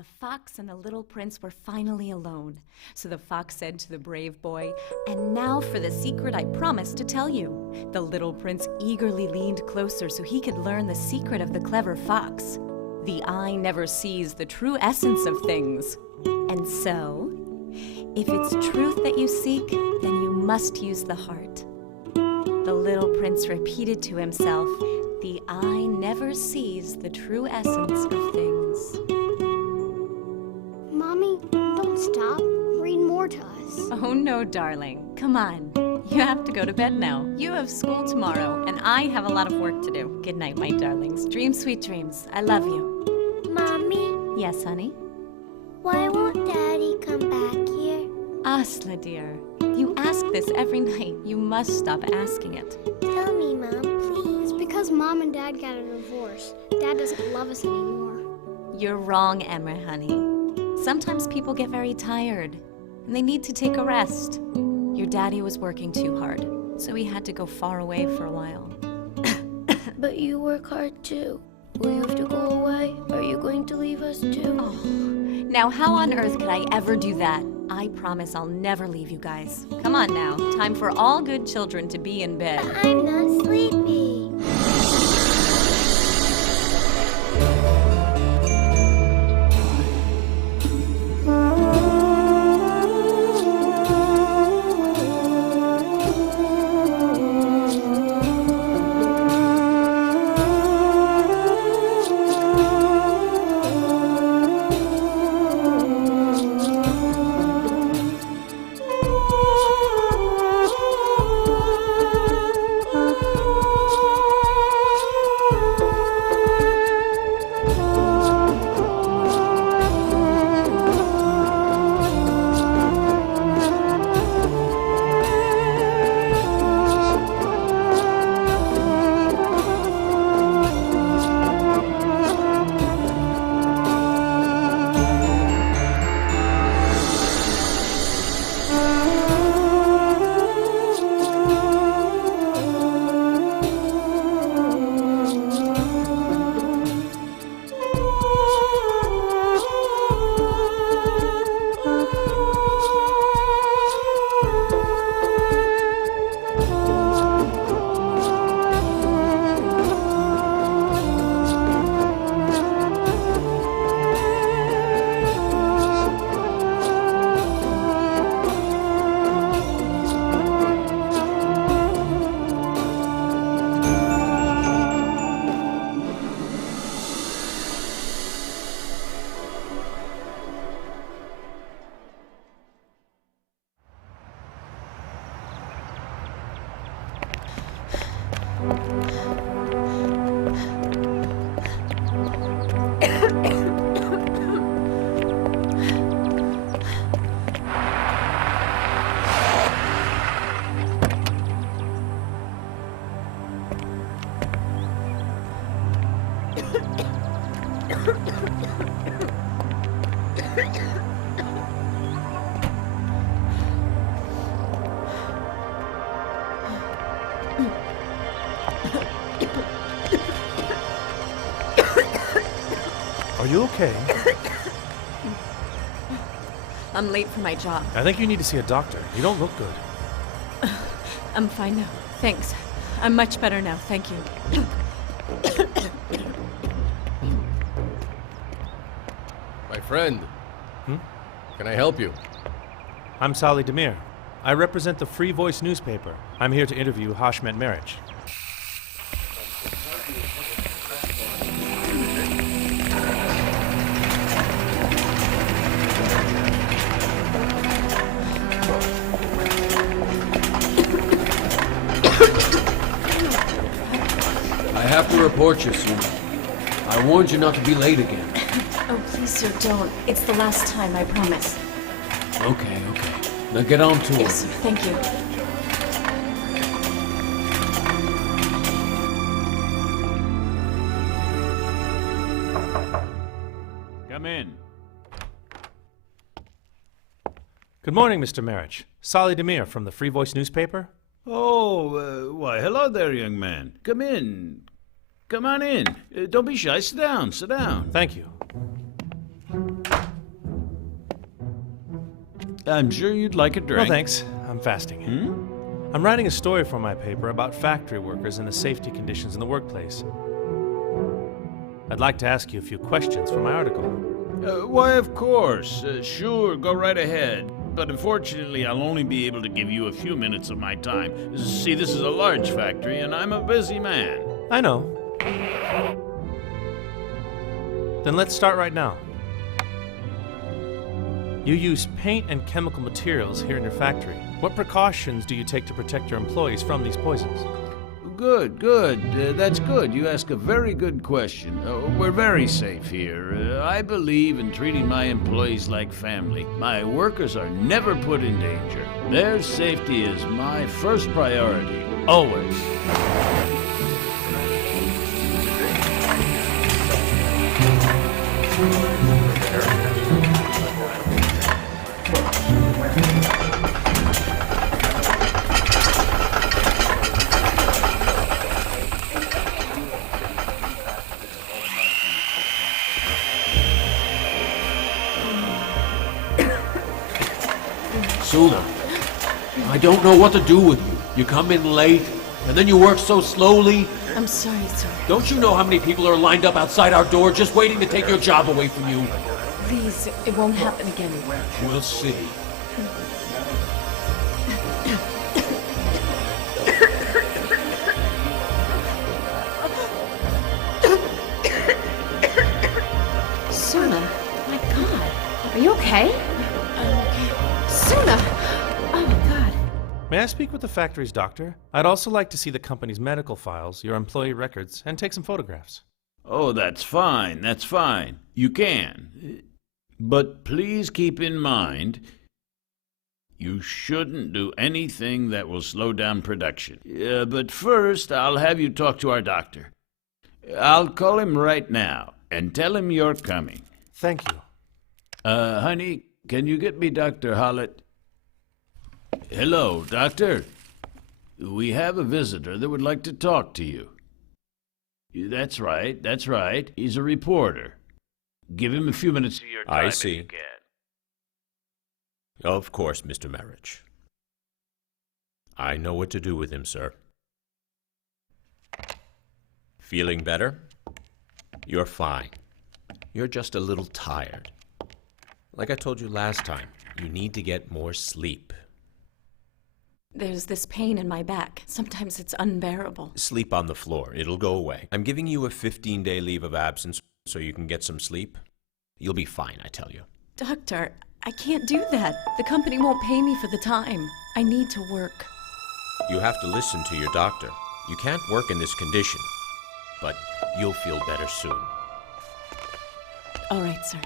The fox and the little prince were finally alone. So the fox said to the brave boy, "And now for the secret I promised to tell you." The little prince eagerly leaned closer so he could learn the secret of the clever fox. The eye never sees the true essence of things. And so, if it's truth that you seek, then you must use the heart. The little prince repeated to himself, "The eye never sees the true essence of things." Mommy, don't stop. Read more to us. Oh no, darling. Come on. You have to go to bed now. You have school tomorrow, and I have a lot of work to do. Good night, my darlings. Dream sweet dreams. I love you. Mommy, Yes, honey? why won't Daddy come back here? Asla, dear. You ask this every night. You must stop asking it. Tell me, Mom, please. It's because Mom and Dad got a divorce. Dad doesn't love us anymore. You're wrong, Emma, honey. Sometimes people get very tired, and they need to take a rest. Your daddy was working too hard, so he had to go far away for a while. But you work hard too. Will you have to go away? Are you going to leave us too? Oh, now how on earth could I ever do that? I promise I'll never leave you guys. Come on now, time for all good children to be in bed. But I'm not sleepy. Are you okay? I'm late for my job. I think you need to see a doctor. You don't look good. I'm fine now. Thanks. I'm much better now. Thank you. My friend. Can I help you? I'm Salih Demir. I represent the Free Voice newspaper. I'm here to interview Hashmet Meric. I have to report you soon. I warned you not to be late again. Oh, please, sir, don't. It's the last time, I promise. Okay. Now get on to it. Yes, sir. Thank you. Come in. Good morning, Mr. Meric. Salih Demir from the Free Voice newspaper. Oh, why, hello there, young man. Come in. Come on in. Don't be shy. Sit down. Sit down. Thank you. I'm sure you'd like a No, drink. thanks. I'm fasting. I'm writing a story for my paper about factory workers and the safety conditions in the workplace. I'd like to ask you a few questions for my article. Why, of course. Sure, go right ahead. But unfortunately, I'll only be able to give you a few minutes of my time. See, this is a large factory, and I'm a busy man. I know. Then let's start right now. You use paint and chemical materials here in your factory. What precautions do you take to protect your employees from these poisons? Good. That's good. You ask a very good question. We're very safe here. I believe in treating my employees like family. My workers are never put in danger. Their safety is my first priority. Always. Suna, I don't know what to do with you. You come in late, and then you work so slowly. I'm sorry, sir. Don't you know how many people are lined up outside our door just waiting to take your job away from you? Please, it won't happen again. We'll see. Suna, my God, are you okay? Suna! Oh my God. May I speak with the factory's doctor? I'd also like to see the company's medical files, your employee records, and take some photographs. Oh, that's fine. That's fine. You can. But please keep in mind, you shouldn't do anything that will slow down production. But first, I'll have you talk to our doctor. I'll call him right now and tell him you're coming. Thank you. Honey, can you get me Dr. Hollett? Hello, doctor. We have a visitor that would like to talk to you. That's right. He's a reporter. Give him a few minutes of your time. I see. If you can. Of course, Mr. Marich. I know what to do with him, sir. Feeling better? You're fine. You're just a little tired. Like I told you last time, you need to get more sleep. There's this pain in my back. Sometimes it's unbearable. Sleep on the floor. It'll go away. I'm giving you a 15-day leave of absence so you can get some sleep. You'll be fine, I tell you. Doctor, I can't do that. The company won't pay me for the time. I need to work. You have to listen to your doctor. You can't work in this condition, but you'll feel better soon. All right, sir.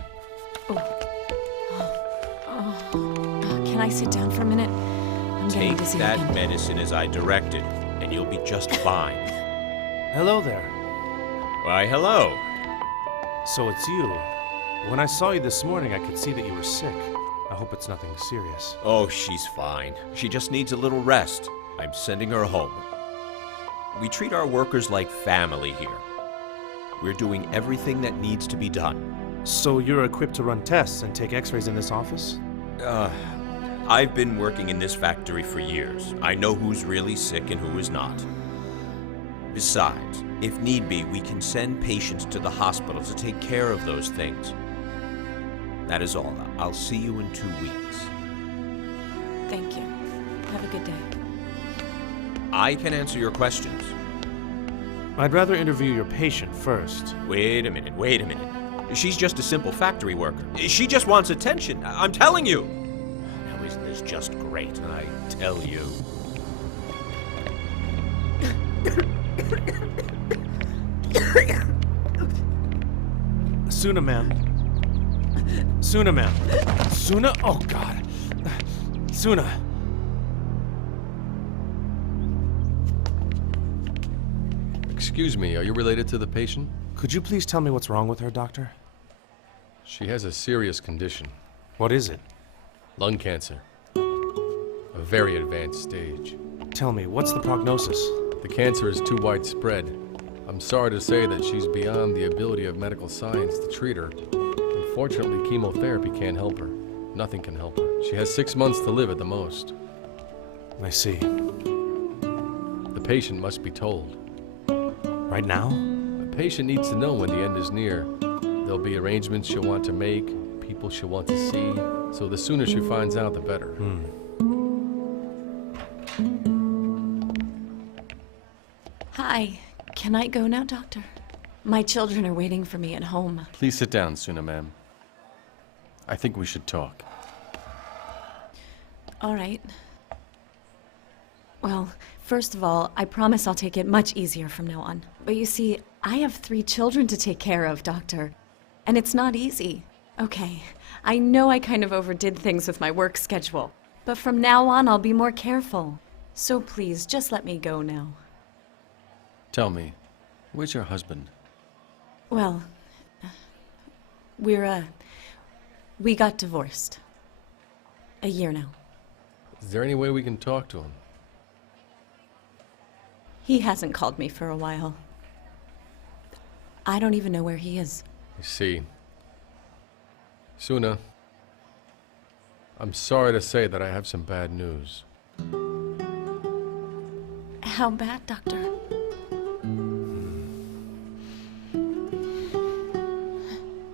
Can I sit down for a minute? I'm getting Take dizzy that again. medicine as I directed, and you'll be just fine. Hello there. Why, hello. So it's you. When I saw you this morning, I could see that you were sick. I hope it's nothing serious. Oh, she's fine. She just needs a little rest. I'm sending her home. We treat our workers like family here. We're doing everything that needs to be done. So you're equipped to run tests and take x-rays in this office? I've been working in this factory for years. I know who's really sick and who is not. Besides, if need be, we can send patients to the hospital to take care of those things. That is all. I'll see you in 2 weeks. Thank you. Have a good day. I can answer your questions. I'd rather interview your patient first. Wait a minute. She's just a simple factory worker. She just wants attention. I'm telling you. Now, isn't this just great? I tell you. Suna, ma'am. Suna, ma'am. Suna? Oh, God. Suna. Excuse me, are you related to the patient? Could you please tell me what's wrong with her, doctor? She has a serious condition. What is it? Lung cancer. A very advanced stage. Tell me, what's the prognosis? The cancer is too widespread. I'm sorry to say that she's beyond the ability of medical science to treat her. Unfortunately, chemotherapy can't help her. Nothing can help her. She has 6 months to live at the most. I see. The patient must be told. Right now? A patient needs to know when the end is near. There'll be arrangements she'll want to make, people she'll want to see, so the sooner she finds out, the better. Hi. Can I go now, Doctor? My children are waiting for me at home. Please sit down, Suna, ma'am. I think we should talk. All right. Well, first of all, I promise I'll take it much easier from now on. But you see, I have 3 children to take care of, Doctor. And it's not easy. Okay, I know I kind of overdid things with my work schedule. But from now on, I'll be more careful. So please, just let me go now. Tell me, where's your husband? Well, we got divorced. A year now. Is there any way we can talk to him? He hasn't called me for a while. I don't even know where he is. I see. Suna, I'm sorry to say that I have some bad news. How bad, Doctor?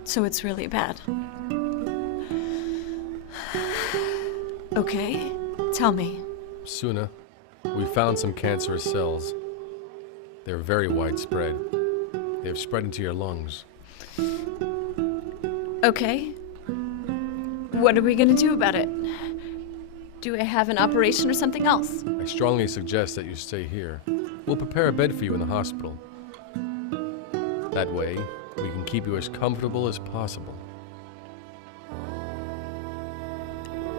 So it's really bad. Okay, tell me. Suna, we found some cancerous cells. They're very widespread. They have spread into your lungs. Okay. What are we gonna do about it? Do I have an operation or something else? I strongly suggest that you stay here. We'll prepare a bed for you in the hospital. That way, we can keep you as comfortable as possible.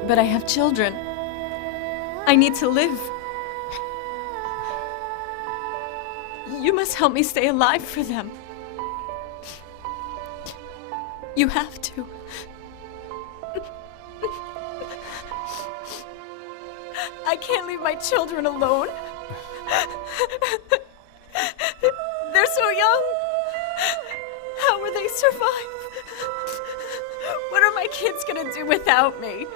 But I have children. I need to live. You must help me stay alive for them. You have to. I can't leave my children alone. They're so young. How will they survive? What are my kids gonna do without me?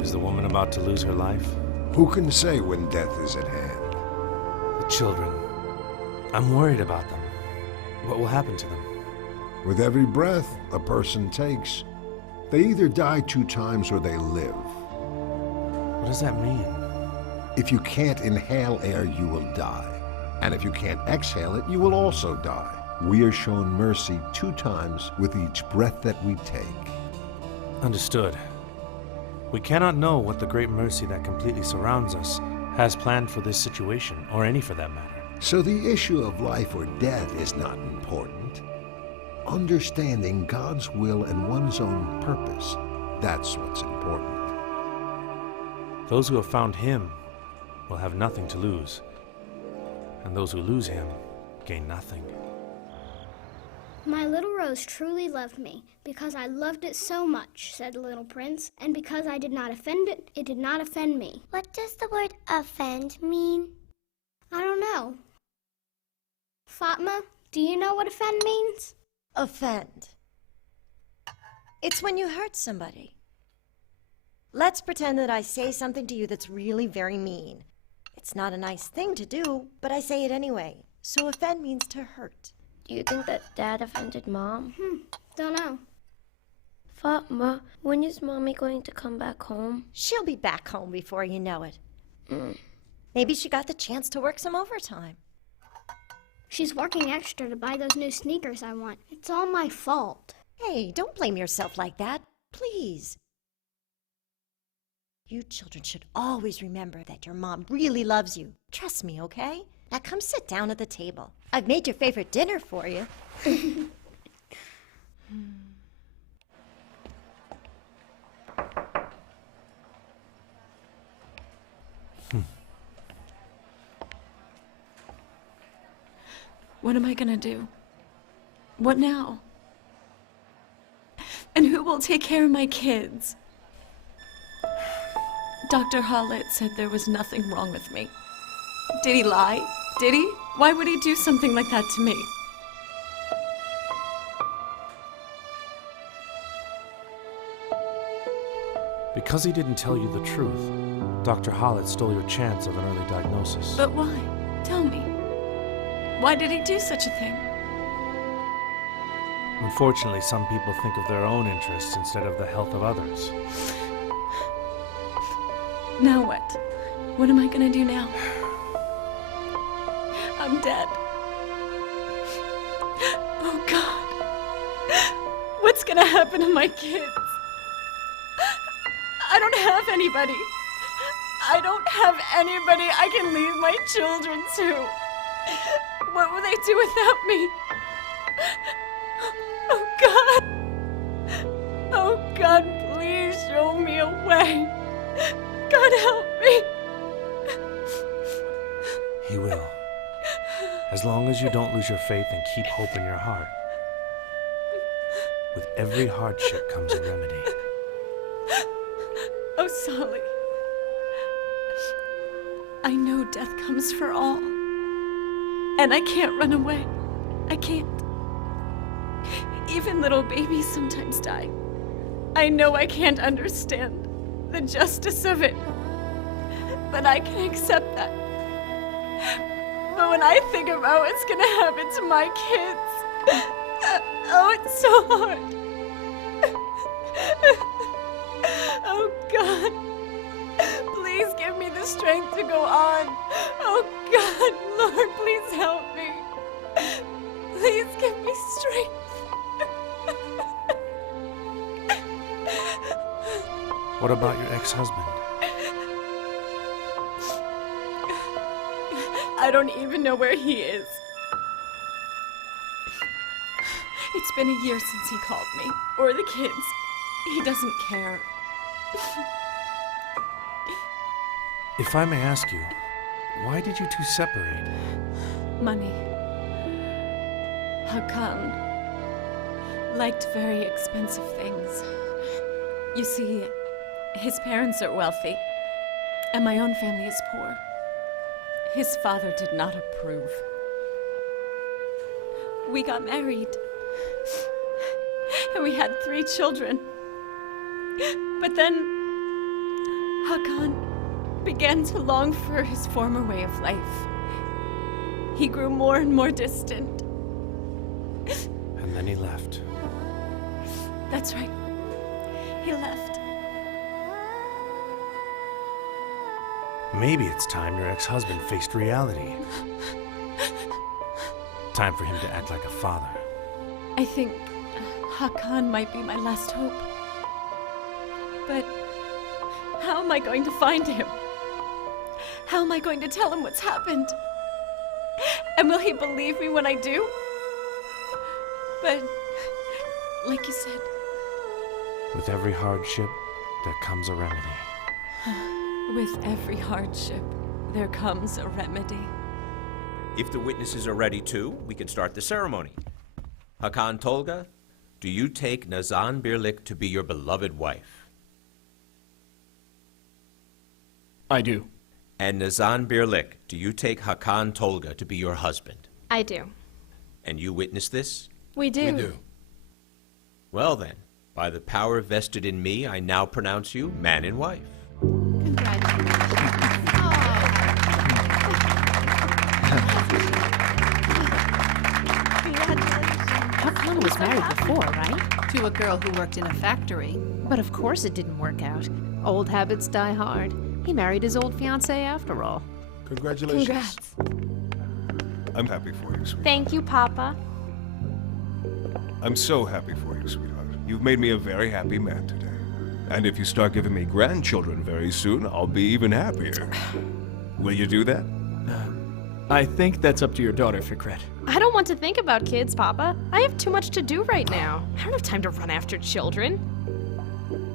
Is the woman about to lose her life? Who can say when death is at hand? The children. I'm worried about them. What will happen to them? With every breath a person takes, they either die 2 times or they live. What does that mean? If you can't inhale air, you will die. And if you can't exhale it, you will also die. We are shown mercy 2 times with each breath that we take. Understood. We cannot know what the great mercy that completely surrounds us has planned for this situation, or any for that matter. So the issue of life or death is not important. Understanding God's will and one's own purpose, that's what's important. Those who have found Him will have nothing to lose, and those who lose Him gain nothing. My little rose truly loved me, because I loved it so much, said the little prince, and because I did not offend it, it did not offend me. What does the word offend mean? I don't know. Fatma, do you know what offend means? Offend. It's when you hurt somebody. Let's pretend that I say something to you that's really very mean. It's not a nice thing to do, but I say it anyway. So offend means to hurt. Do you think that Dad offended Mom? Don't know. Fatma, when is Mommy going to come back home? She'll be back home before you know it. Maybe she got the chance to work some overtime. She's working extra to buy those new sneakers I want. It's all my fault. Hey, don't blame yourself like that, please. You children should always remember that your mom really loves you. Trust me, okay? Now come sit down at the table. I've made your favorite dinner for you. What am I gonna do? What now? And who will take care of my kids? Dr. Hollett said there was nothing wrong with me. Did he lie? Did he? Why would he do something like that to me? Because he didn't tell you the truth, Dr. Hollett stole your chance of an early diagnosis. But why? Tell me. Why did he do such a thing? Unfortunately, some people think of their own interests instead of the health of others. Now what? What am I gonna do now? I'm dead. Oh God. What's gonna happen to my kids? I don't have anybody. I don't have anybody I can leave my children to. What will they do without me? Oh God. Oh God, please show me a way. God help me. He will. As long as you don't lose your faith and keep hope in your heart. With every hardship comes a remedy. Oh, Solly. I know death comes for all. And I can't run away. I can't. Even little babies sometimes die. I know I can't understand the justice of it. But I can accept that. But when I think about what's gonna happen to my kids, oh, it's so hard. Oh, God. Please give me the strength to go on. Oh, God, Lord, please help me. Please give me strength. What about your ex-husband? I don't even know where he is. It's been a year since he called me, or the kids. He doesn't care. If I may ask you, why did you two separate? Money. Hakan liked very expensive things. You see, his parents are wealthy, and my own family is poor. His father did not approve. We got married, and we had 3 children. But then, Hakan began to long for his former way of life. He grew more and more distant. And then he left. That's right. He left. Maybe it's time your ex-husband faced reality. Time for him to act like a father. I think Hakan might be my last hope. But how am I going to find him? How am I going to tell him what's happened? And will he believe me when I do? But, like you said... With every hardship, there comes a remedy. With every hardship, there comes a remedy. If the witnesses are ready too, we can start the ceremony. Hakan Tolga, do you take Nazan Birlik to be your beloved wife? I do. And Nazan Birlik, do you take Hakan Tolga to be your husband? I do. And you witness this? We do. We do. Well then, by the power vested in me, I now pronounce you man and wife. Hakan was married before, right? To a girl who worked in a factory. But of course it didn't work out. Old habits die hard. He married his old fiancée after all. Congratulations. Congrats. I'm happy for you, sweetheart. Thank you, Papa. I'm so happy for you, sweetheart. You've made me a very happy man today. And if you start giving me grandchildren very soon, I'll be even happier. Will you do that? I think that's up to your daughter, Fikret. I don't want to think about kids, Papa. I have too much to do right now. I don't have time to run after children.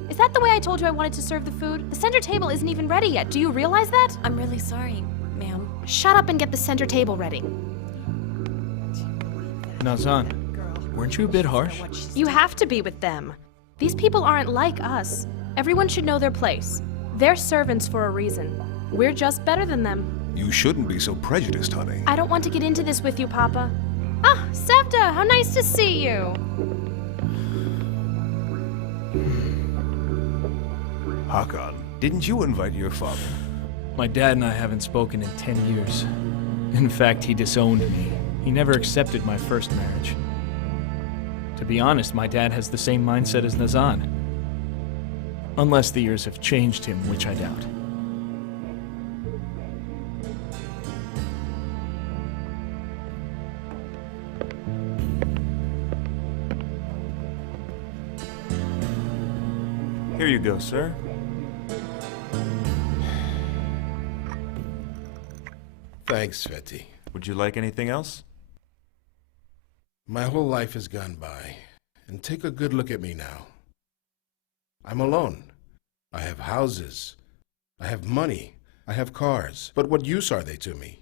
Is that the way I told you I wanted to serve the food? The center table isn't even ready yet. Do you realize that? I'm really sorry, ma'am. Shut up and get the center table ready. Nazan, weren't you a bit harsh? You have to be with them. These people aren't like us. Everyone should know their place. They're servants for a reason. We're just better than them. You shouldn't be so prejudiced, honey. I don't want to get into this with you, Papa. Ah, Sevda, how nice to see you. Hakan, didn't you invite your father? My dad and I haven't spoken in 10 years. In fact, he disowned me. He never accepted my first marriage. To be honest, my dad has the same mindset as Nazan. Unless the years have changed him, which I doubt. Here you go, sir. Thanks, Fetty. Would you like anything else? My whole life has gone by, and take a good look at me now. I'm alone. I have houses. I have money. I have cars. But what use are they to me?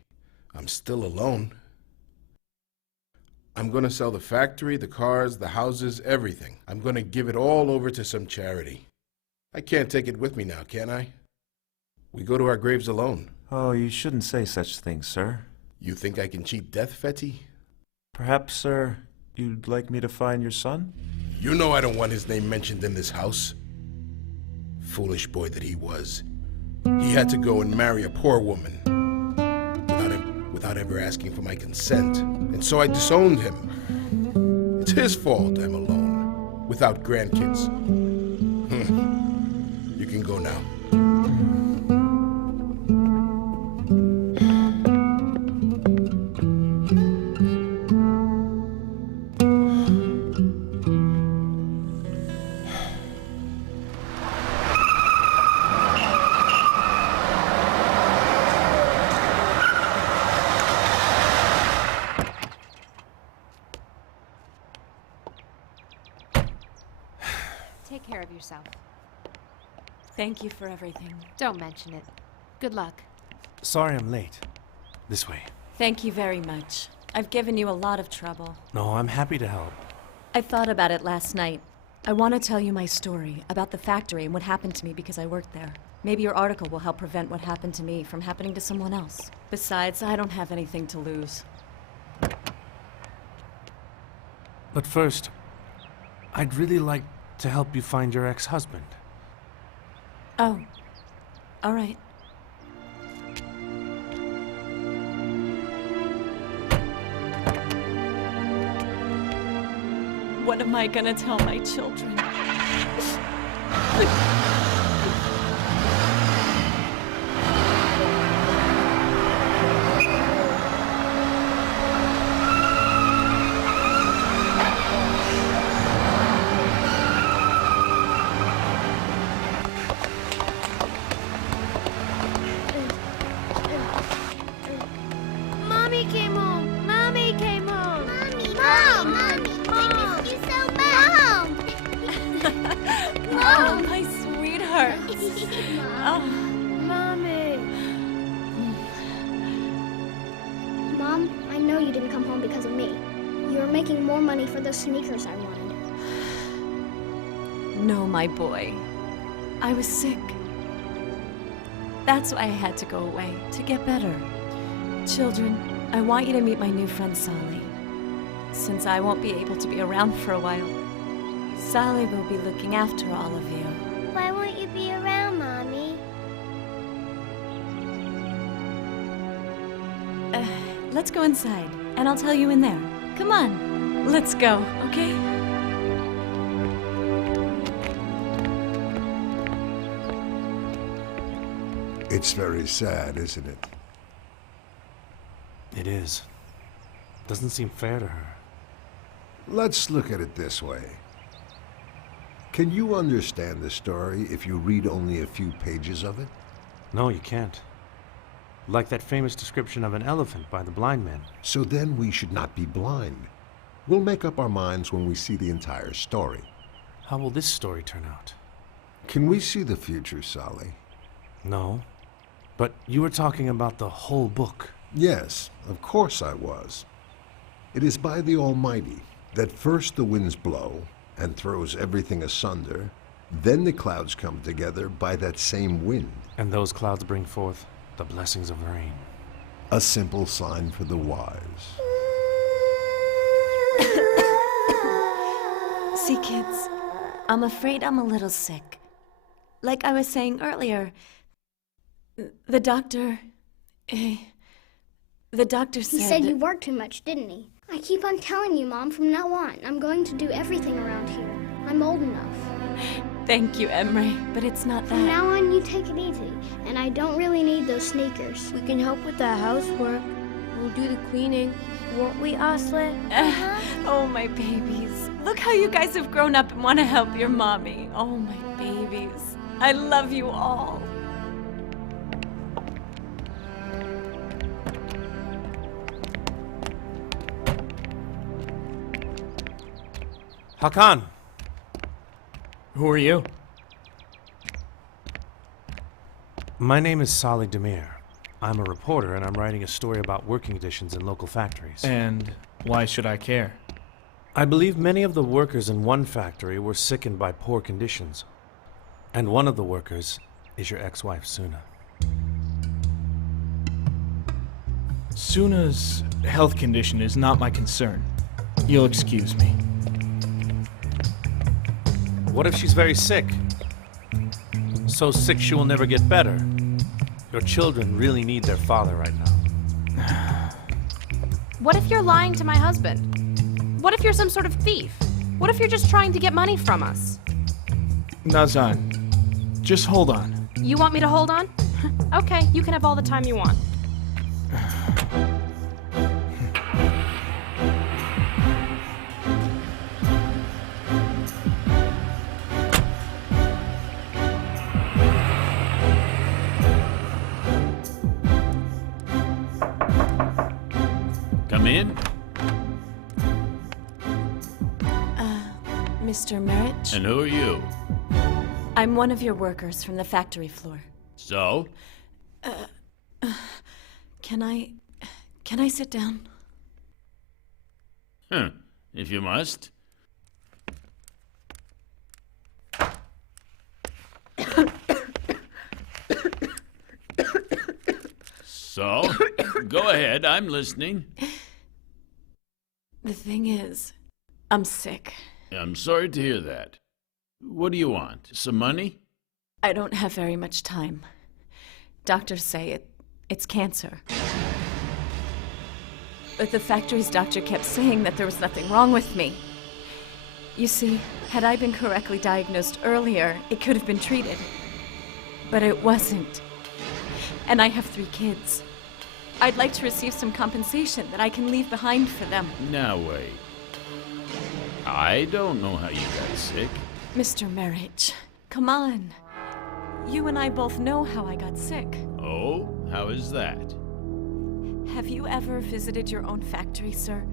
I'm still alone. I'm going to sell the factory, the cars, the houses, everything. I'm going to give it all over to some charity. I can't take it with me now, can I? We go to our graves alone. Oh, you shouldn't say such things, sir. You think I can cheat death, Fetty? Perhaps, sir, you'd like me to find your son? You know I don't want his name mentioned in this house. Foolish boy that he was. He had to go and marry a poor woman without ever asking for my consent. And so I disowned him. It's his fault I'm alone, without grandkids. You can go now. Take care of yourself. Thank you for everything. Don't mention it. Good luck. Sorry I'm late. This way. Thank you very much. I've given you a lot of trouble. No, I'm happy to help. I thought about it last night. I want to tell you my story about the factory and what happened to me because I worked there. Maybe your article will help prevent what happened to me from happening to someone else. Besides, I don't have anything to lose. But first, I'd really like to help you find your ex-husband. Oh, all right. What am I gonna tell my children? Mommy came home. Mommy came home. Mommy, Mom. Mommy, I miss you so much. Oh, my sweetheart. Oh. Mommy. Mom, I know you didn't come home because of me. You were making more money for those sneakers I wanted. No, my boy. I was sick. That's why I had to go away, to get better. Children, I want you to meet my new friend Sally. Since I won't be able to be around for a while, Sally will be looking after all of you. Why won't you be around, Mommy? Let's go inside, and I'll tell you in there. Come on, let's go, okay? It's very sad, isn't it? It is. Doesn't seem fair to her. Let's look at it this way. Can you understand the story if you read only a few pages of it? No, you can't. Like that famous description of an elephant by the blind man. So then we should not be blind. We'll make up our minds when we see the entire story. How will this story turn out? Can we see the future, Sally? No. But you were talking about the whole book. Yes, of course I was. It is by the Almighty that first the winds blow, and throws everything asunder, then the clouds come together by that same wind. And those clouds bring forth the blessings of rain. A simple sign for the wise. See, kids, I'm afraid I'm a little sick. Like I was saying earlier, the doctor said... He said you work too much, didn't he? I keep on telling you, Mom, from now on, I'm going to do everything around here. I'm old enough. Thank you, Emre, but it's not that. From now on, you take it easy, and I don't really need those sneakers. We can help with the housework. We'll do the cleaning. Won't we, Asle? Oh, my babies. Look how you guys have grown up and want to help your mommy. Oh, my babies. I love you all. Hakan! Who are you? My name is Salih Demir. I'm a reporter, and I'm writing a story about working conditions in local factories. And why should I care? I believe many of the workers in one factory were sickened by poor conditions. And one of the workers is your ex-wife, Suna. Suna's health condition is not my concern. You'll excuse me. What if she's very sick? So sick she will never get better. Your children really need their father right now. What if you're lying to my husband? What if you're some sort of thief? What if you're just trying to get money from us? Nazan, just hold on. You want me to hold on? Okay, you can have all the time you want. Come in. Mr. Merich? And who are you? I'm one of your workers from the factory floor. So? Can I sit down? If you must. So, go ahead, I'm listening. The thing is, I'm sick. I'm sorry to hear that. What do you want? Some money? I don't have very much time. Doctors say it's cancer. But the factory's doctor kept saying that there was nothing wrong with me. You see, had I been correctly diagnosed earlier, it could have been treated. But it wasn't. And I have 3 kids. I'd like to receive some compensation that I can leave behind for them. Now wait. I don't know how you got sick. Mr. Merich, come on. You and I both know how I got sick. Oh? How is that? Have you ever visited your own factory, sir?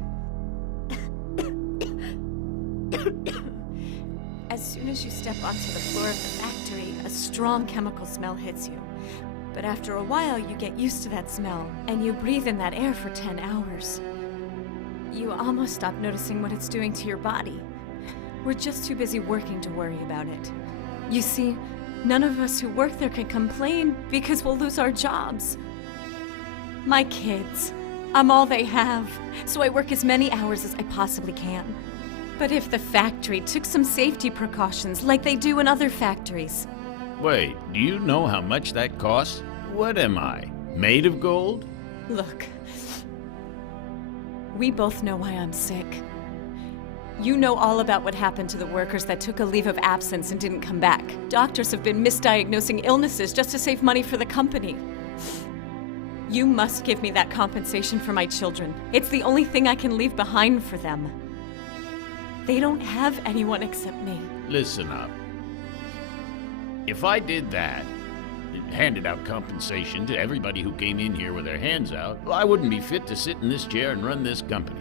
As soon as you step onto the floor of the factory, a strong chemical smell hits you. But after a while, you get used to that smell, and you breathe in that air for 10 hours. You almost stop noticing what it's doing to your body. We're just too busy working to worry about it. You see, none of us who work there can complain because we'll lose our jobs. My kids, I'm all they have, so I work as many hours as I possibly can. But if the factory took some safety precautions like they do in other factories... Wait, do you know how much that costs? What am I, made of gold? Look, we both know why I'm sick. You know all about what happened to the workers that took a leave of absence and didn't come back. Doctors have been misdiagnosing illnesses just to save money for the company. You must give me that compensation for my children. It's the only thing I can leave behind for them. They don't have anyone except me. Listen up. If I did that, handed out compensation to everybody who came in here with their hands out, well, I wouldn't be fit to sit in this chair and run this company.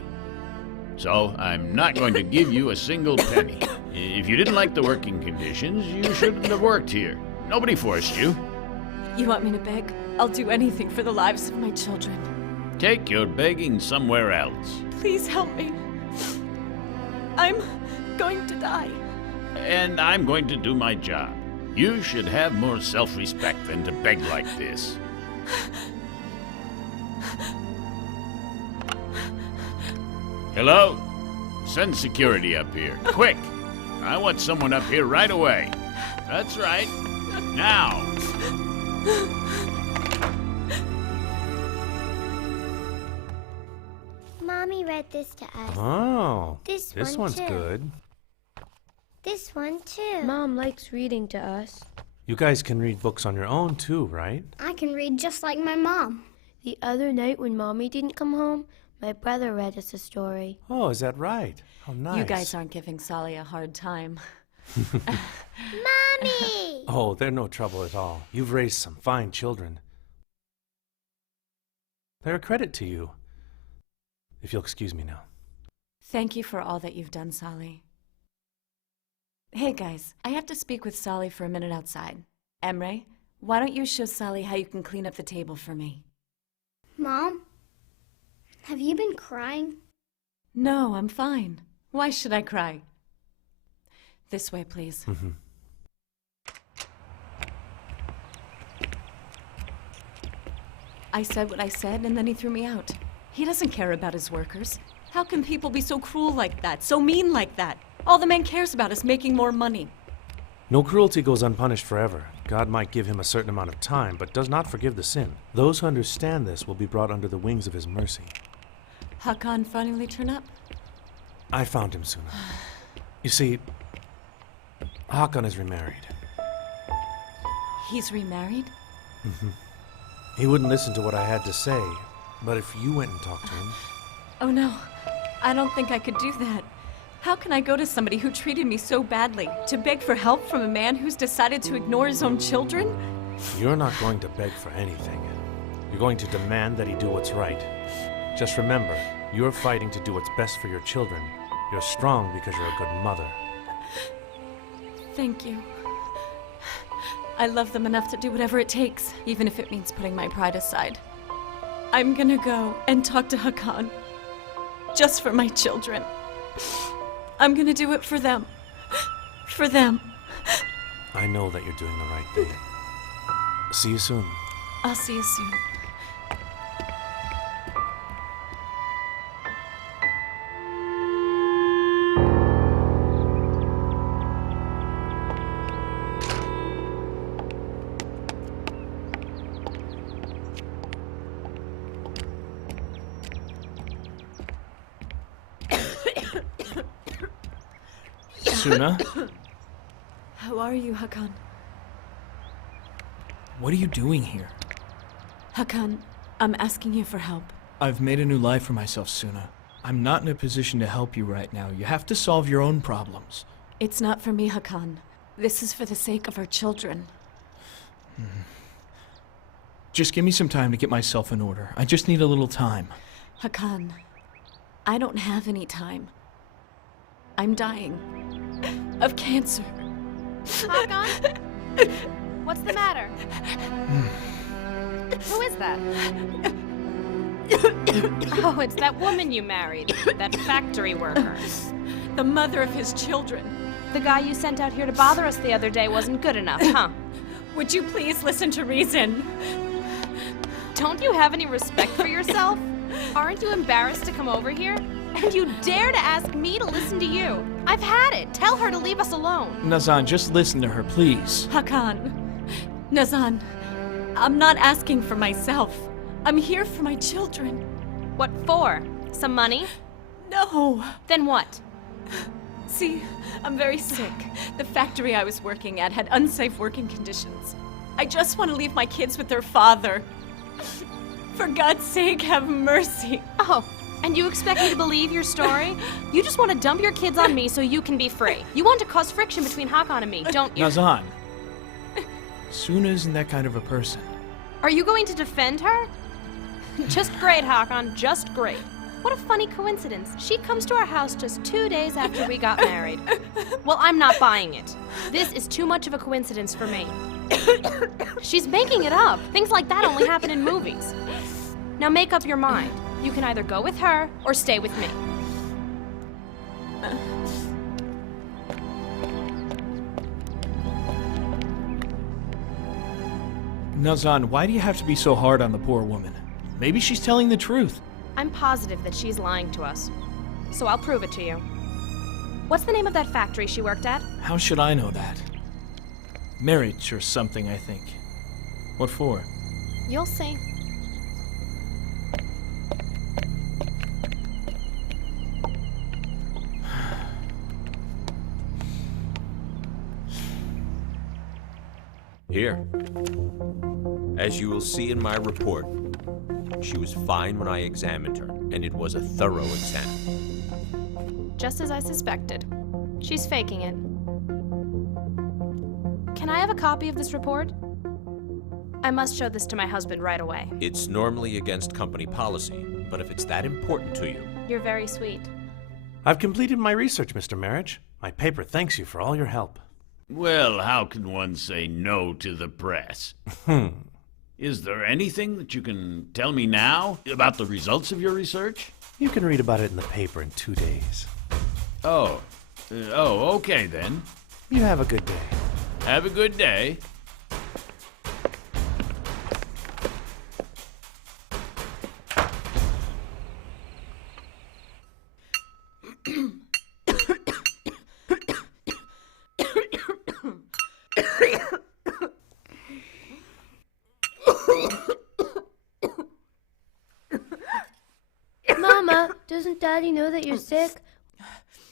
So, I'm not going to give you a single penny. If you didn't like the working conditions, you shouldn't have worked here. Nobody forced you. You want me to beg? I'll do anything for the lives of my children. Take your begging somewhere else. Please help me. going to die. And I'm going to do my job. You should have more self-respect than to beg like this. Hello? Send security up here, quick! I want someone up here right away. That's right. Now! Mommy read this to us. Oh, This one, one's too. good. This one too. Mom likes reading to us. You guys can read books on your own too, right? I can read just like my mom. The other night when Mommy didn't come home, my brother read us a story. Oh, is that right? How nice. You guys aren't giving Sally a hard time. Mommy! Oh, they're no trouble at all. You've raised some fine children. They're a credit to you. If you'll excuse me now. Thank you for all that you've done, Sally. Hey guys, I have to speak with Sally for a minute outside. Emre, why don't you show Sally how you can clean up the table for me? Mom, have you been crying? No, I'm fine. Why should I cry? This way, please. I said what I said, and then he threw me out. He doesn't care about his workers. How can people be so cruel like that, so mean like that? All the man cares about is making more money. No cruelty goes unpunished forever. God might give him a certain amount of time, but does not forgive the sin. Those who understand this will be brought under the wings of his mercy. Hakan finally turn up? I found him sooner. You see, Hakan is remarried. He's remarried? He wouldn't listen to what I had to say, but if you went and talked to him... Oh no, I don't think I could do that. How can I go to somebody who treated me so badly to beg for help from a man who's decided to ignore his own children? You're not going to beg for anything. You're going to demand that he do what's right. Just remember, you're fighting to do what's best for your children. You're strong because you're a good mother. Thank you. I love them enough to do whatever it takes, even if it means putting my pride aside. I'm gonna go and talk to Hakan. Just for my children. I'm gonna do it for them. For them. I know that you're doing the right thing. See you soon. I'll see you soon. Suna? How are you, Hakan? What are you doing here? Hakan, I'm asking you for help. I've made a new life for myself, Suna. I'm not in a position to help you right now. You have to solve your own problems. It's not for me, Hakan. This is for the sake of our children. Just give me some time to get myself in order. I just need a little time. Hakan, I don't have any time. I'm dying. Of cancer. Hakan? What's the matter? Who is that? Oh, it's that woman you married. That factory worker. The mother of his children. The guy you sent out here to bother us the other day wasn't good enough, huh? Would you please listen to reason? Don't you have any respect for yourself? Aren't you embarrassed to come over here? And you dare to ask me to listen to you? I've had it. Tell her to leave us alone. Nazan, just listen to her, please. Hakan. Nazan, I'm not asking for myself. I'm here for my children. What for? Some money? No. Then what? See, I'm very sick. The factory I was working at had unsafe working conditions. I just want to leave my kids with their father. For God's sake, have mercy. Oh, and you expect me to believe your story? You just want to dump your kids on me so you can be free. You want to cause friction between Hakan and me, don't you? Nazan. Suna isn't that kind of a person. Are you going to defend her? Just great, Hakan, just great. What a funny coincidence. She comes to our house just 2 days after we got married. Well, I'm not buying it. This is too much of a coincidence for me. She's making it up. Things like that only happen in movies. Now make up your mind. You can either go with her or stay with me. Nazan, why do you have to be so hard on the poor woman? Maybe she's telling the truth. I'm positive that she's lying to us. So I'll prove it to you. What's the name of that factory she worked at? How should I know that? Marriage or something, I think. What for? You'll see. Here. As you will see in my report, she was fine when I examined her, and it was a thorough exam. Just as I suspected. She's faking it. Can I have a copy of this report? I must show this to my husband right away. It's normally against company policy, but if it's that important to you... You're very sweet. I've completed my research, Mr. Marriage. My paper thanks you for all your help. Well, how can one say no to the press? Is there anything that you can tell me now about the results of your research? You can read about it in the paper in 2 days. Oh. Okay then. You have a good day. Have a good day. Mama, doesn't Daddy know that you're sick?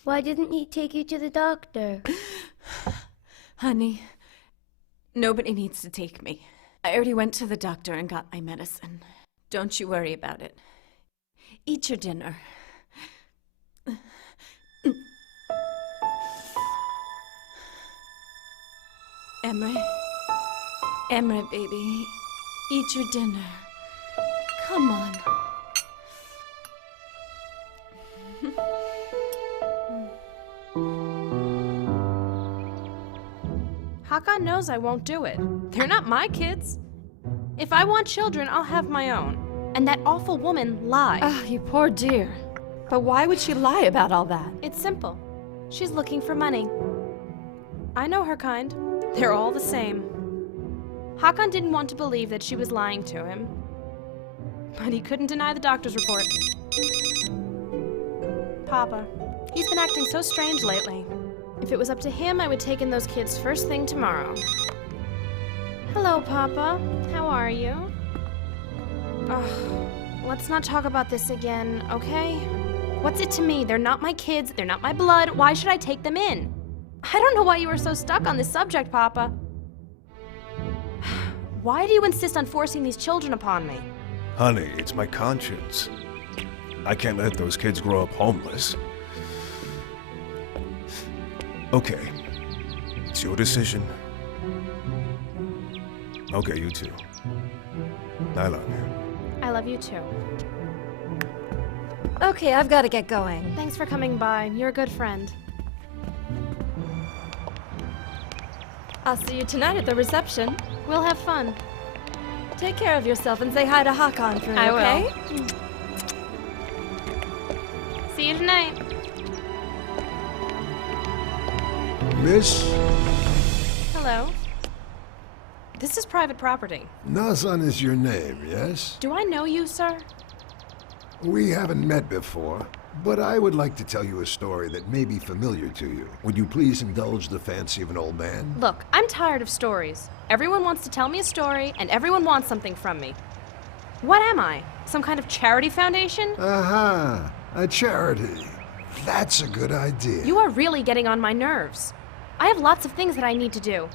Why didn't he take you to the doctor? Honey, nobody needs to take me. I already went to the doctor and got my medicine. Don't you worry about it. Eat your dinner. Emre, baby, eat your dinner. Come on. Hakan knows I won't do it. They're not my kids. If I want children, I'll have my own. And that awful woman lied. Oh, you poor dear. But why would she lie about all that? It's simple. She's looking for money. I know her kind. They're all the same. Hakan didn't want to believe that she was lying to him. But he couldn't deny the doctor's report. Papa, he's been acting so strange lately. If it was up to him, I would take in those kids first thing tomorrow. Hello, Papa. How are you? Ugh, let's not talk about this again, okay? What's it to me? They're not my kids. They're not my blood. Why should I take them in? I don't know why you were so stuck on this subject, Papa. Why do you insist on forcing these children upon me? Honey, it's my conscience. I can't let those kids grow up homeless. Okay. It's your decision. Okay, you too. I love you. I love you too. Okay, I've got to get going. Thanks for coming by. You're a good friend. I'll see you tonight at the reception. We'll have fun. Take care of yourself and say hi to Hakan for me, I okay? will. See you tonight. Miss? Hello. This is private property. Nazan is your name, yes? Do I know you, sir? We haven't met before, but I would like to tell you a story that may be familiar to you. Would you please indulge the fancy of an old man? Look, I'm tired of stories. Everyone wants to tell me a story, and everyone wants something from me. What am I? Some kind of charity foundation? Aha! A charity. That's a good idea. You are really getting on my nerves. I have lots of things that I need to do.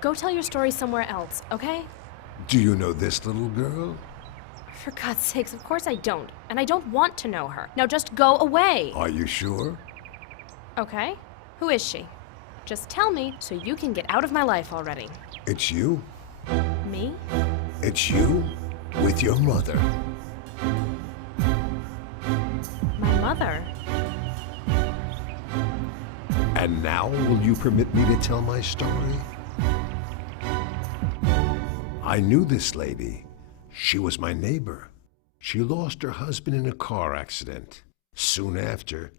Go tell your story somewhere else, okay? Do you know this little girl? For God's sakes, of course I don't. And I don't want to know her. Now just go away. Are you sure? Okay. Who is she? Just tell me so you can get out of my life already. It's you. Me? It's you with your mother. My mother? And now, will you permit me to tell my story? I knew this lady. She was my neighbor. She lost her husband in a car accident. Soon after,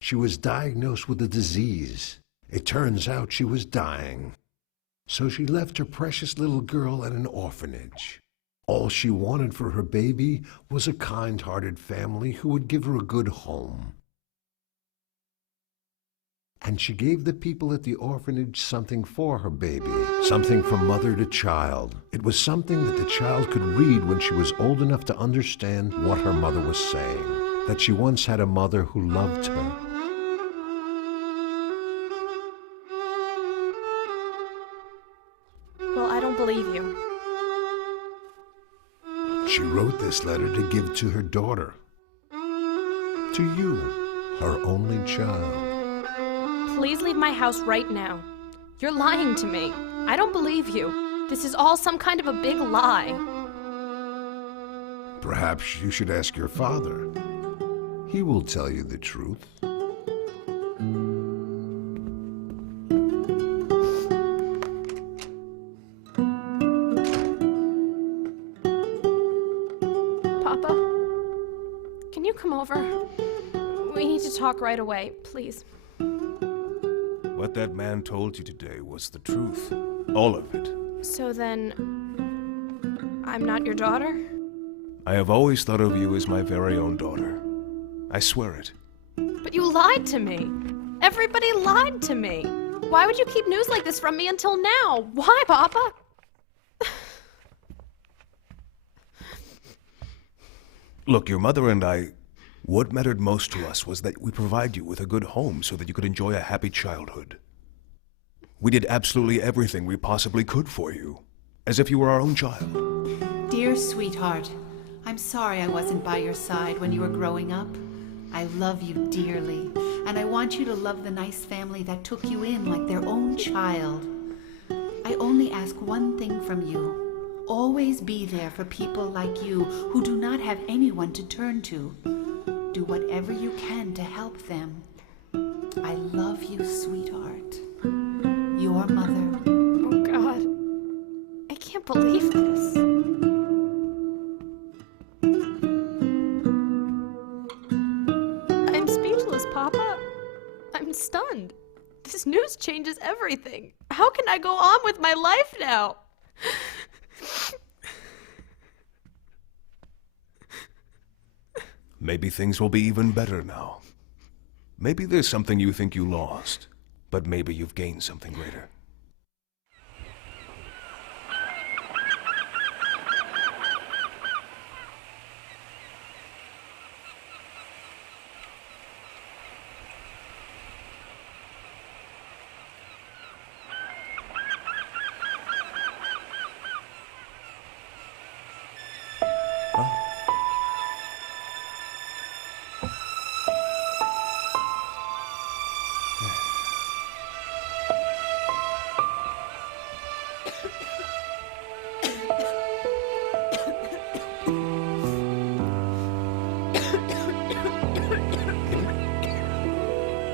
she was diagnosed with a disease. It turns out she was dying. So she left her precious little girl at an orphanage. All she wanted for her baby was a kind-hearted family who would give her a good home. And she gave the people at the orphanage something for her baby, something from mother to child. It was something that the child could read when she was old enough to understand what her mother was saying, that she once had a mother who loved her. Well, I don't believe you. She wrote this letter to give to her daughter, to you, her only child. Please leave my house right now. You're lying to me. I don't believe you. This is all some kind of a big lie. Perhaps you should ask your father. He will tell you the truth. Papa, can you come over? We need to talk right away, please. What that man told you today was the truth. All of it. So then, I'm not your daughter? I have always thought of you as my very own daughter. I swear it. But you lied to me. Everybody lied to me. Why would you keep news like this from me until now? Why, Papa? Look, your mother and I, what mattered most to us was that we provide you with a good home so that you could enjoy a happy childhood. We did absolutely everything we possibly could for you, as if you were our own child. Dear sweetheart, I'm sorry I wasn't by your side when you were growing up. I love you dearly, and I want you to love the nice family that took you in like their own child. I only ask one thing from you. Always be there for people like you who do not have anyone to turn to. Do whatever you can to help them. I love you, sweetheart. Your mother. Oh, God. I can't believe this. I'm speechless, Papa. I'm stunned. This news changes everything. How can I go on with my life now? Maybe things will be even better now. Maybe there's something you think you lost, but maybe you've gained something greater.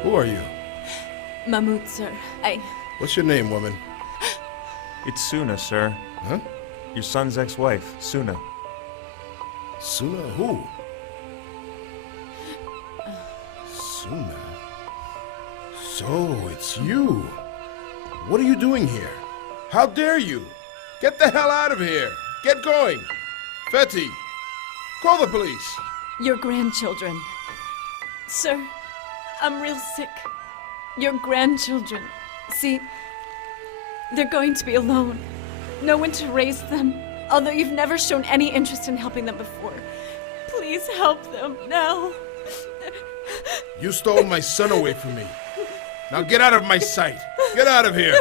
Who are you? Mahmoud, sir. What's your name, woman? It's Suna, sir. Huh? Your son's ex-wife, Suna. Suna who? Suna? So, it's you. What are you doing here? How dare you? Get the hell out of here. Get going. Fetty, call the police. Your grandchildren. Sir, I'm real sick. Your grandchildren. See, they're going to be alone. No one to raise them, although you've never shown any interest in helping them before. Please help them now. You stole my son away from me. Now get out of my sight. Get out of here.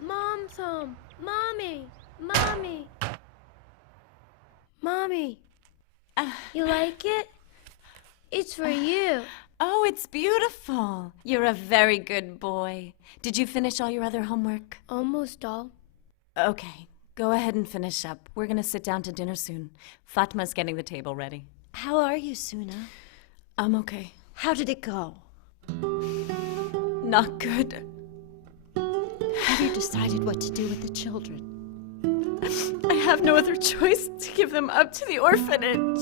Mom's home. Mommy. Mommy. Mommy. You like it? It's for you. Oh, it's beautiful. You're a very good boy. Did you finish all your other homework? Almost all. Okay, go ahead and finish up. We're gonna sit down to dinner soon. Fatma's getting the table ready. How are you, Suna? I'm okay. How did it go? Not good. Have you decided what to do with the children? I have no other choice to give them up to the orphanage.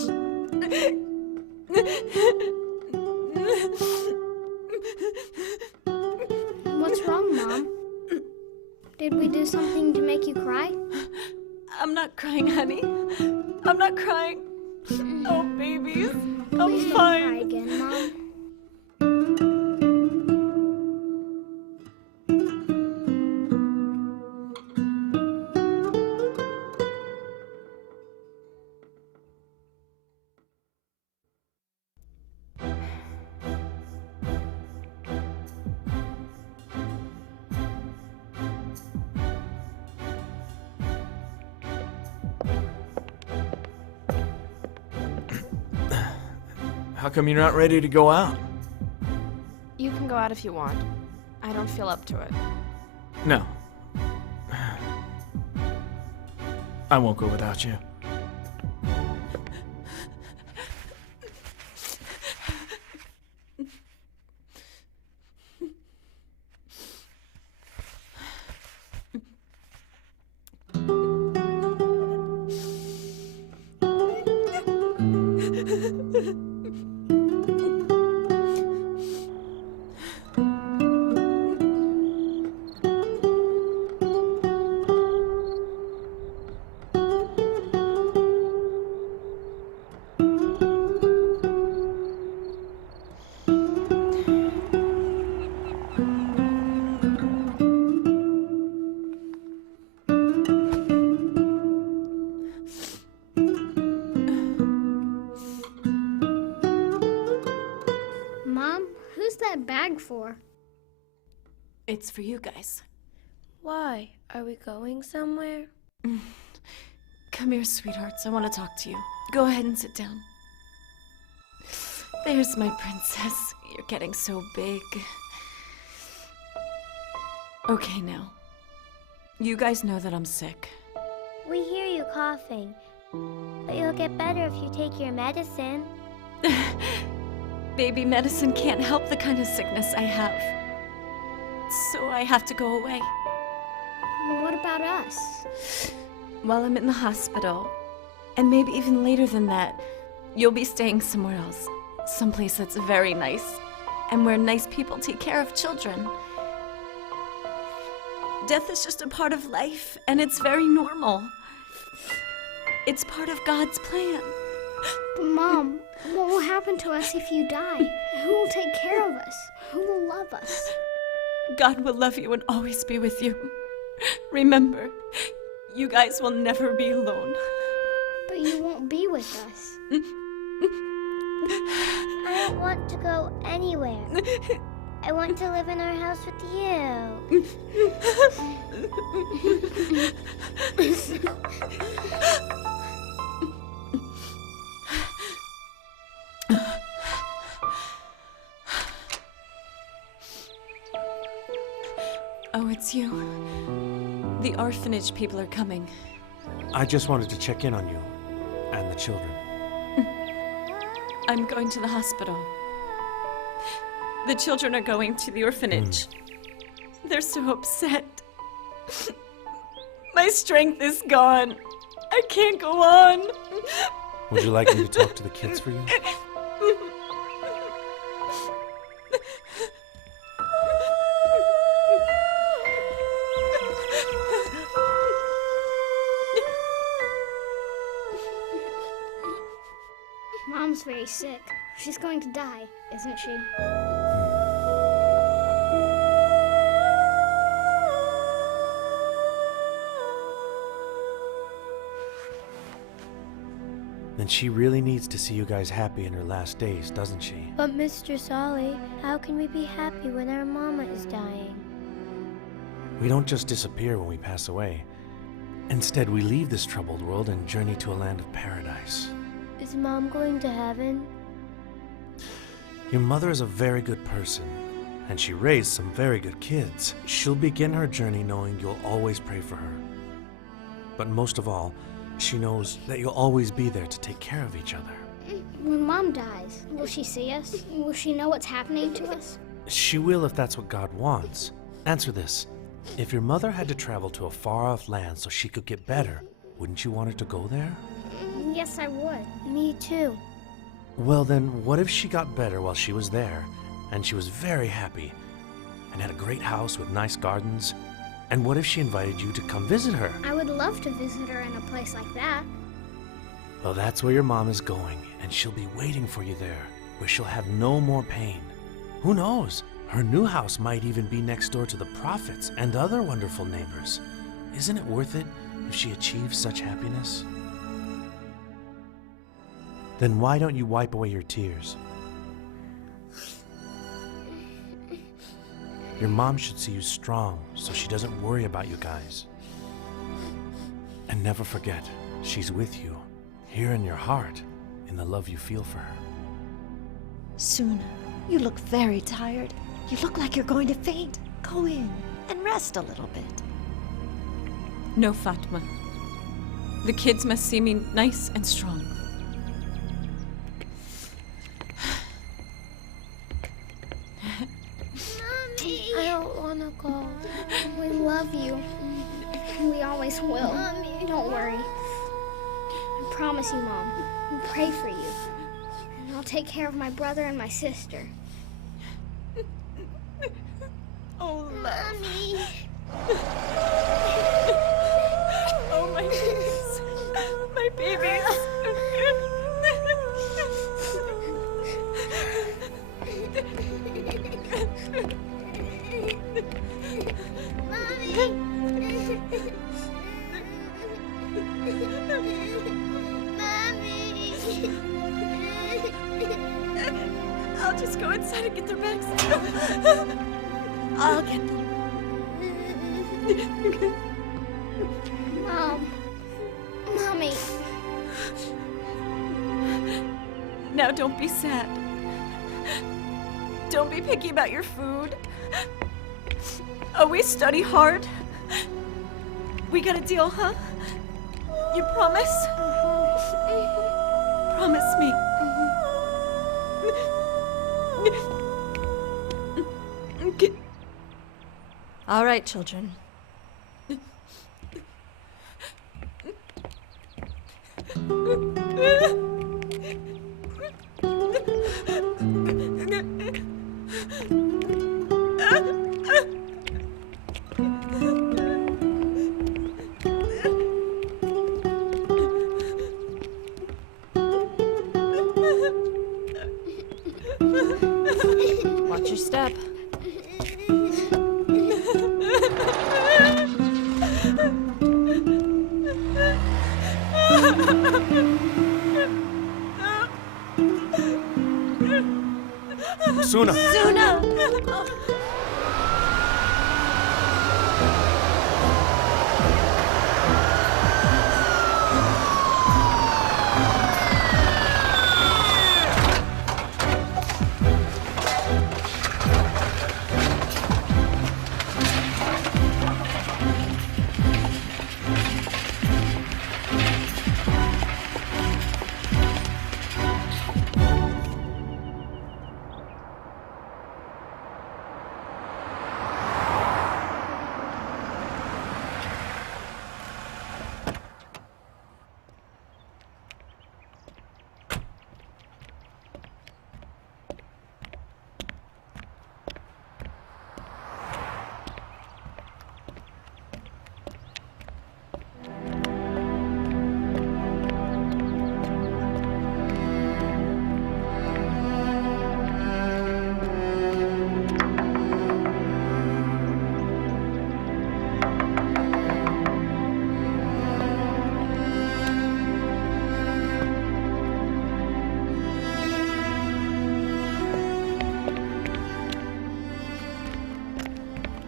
What's wrong, Mom? Did we do something to make you cry? I'm not crying, honey. I'm not crying. Oh, babies. Please I'm don't fine. cry again, Mom. How come you're not ready to go out? You can go out if you want. I don't feel up to it. No. I won't go without you. Mom, who's that bag for? It's for you guys. Why? Are we going somewhere? Come here, sweethearts. I want to talk to you. Go ahead and sit down. There's my princess. You're getting so big. Okay, now. You guys know that I'm sick. We hear you coughing, but you'll get better if you take your medicine. Baby medicine can't help the kind of sickness I have. So I have to go away. What about us? While I'm in the hospital, and maybe even later than that, you'll be staying somewhere else. Someplace that's very nice, and where nice people take care of children. Death is just a part of life, and it's very normal. It's part of God's plan. But Mom, what will happen to us if you die? Who will take care of us? Who will love us? God will love you and always be with you. Remember, you guys will never be alone. But you won't be with us. I don't want to go anywhere. I want to live in our house with you. Oh, it's you. The orphanage people are coming. I just wanted to check in on you and the children. I'm going to the hospital. The children are going to the orphanage. They're so upset. My strength is gone. I can't go on. Would you like me to talk to the kids for you? Mom's very sick. She's going to die, isn't she? Then she really needs to see you guys happy in her last days, doesn't she? But Mr. Solly, how can we be happy when our mama is dying? We don't just disappear when we pass away. Instead, we leave this troubled world and journey to a land of paradise. Is Mom going to heaven? Your mother is a very good person, and she raised some very good kids. She'll begin her journey knowing you'll always pray for her. But most of all, she knows that you'll always be there to take care of each other. When Mom dies, will she see us? Will she know what's happening to us? She will if that's what God wants. Answer this. If your mother had to travel to a far-off land so she could get better, wouldn't you want her to go there? Yes, I would. Me too. Well then, what if she got better while she was there, and she was very happy, and had a great house with nice gardens? And what if she invited you to come visit her? I would love to visit her in a place like that. Well, that's where your mom is going, and she'll be waiting for you there, where she'll have no more pain. Who knows? Her new house might even be next door to the prophets and other wonderful neighbors. Isn't it worth it if she achieves such happiness? Then why don't you wipe away your tears? Your mom should see you strong so she doesn't worry about you guys. And never forget, she's with you, here in your heart, in the love you feel for her. Suna, you look very tired. You look like you're going to faint. Go in and rest a little bit. No, Fatma. The kids must see me nice and strong. I don't want to go. We love you. We always will. Mommy. Don't worry. I promise you, Mom. We'll pray for you. And I'll take care of my brother and my sister. Oh, Mommy. Oh, my babies. My babies. I'll just go inside and get their bags. I'll get them. Mom. Mommy. Now don't be sad. Don't be picky about your food. Always study hard. We got a deal, huh? You promise? Promise me. All right, children. Watch your step. Suna! Suna!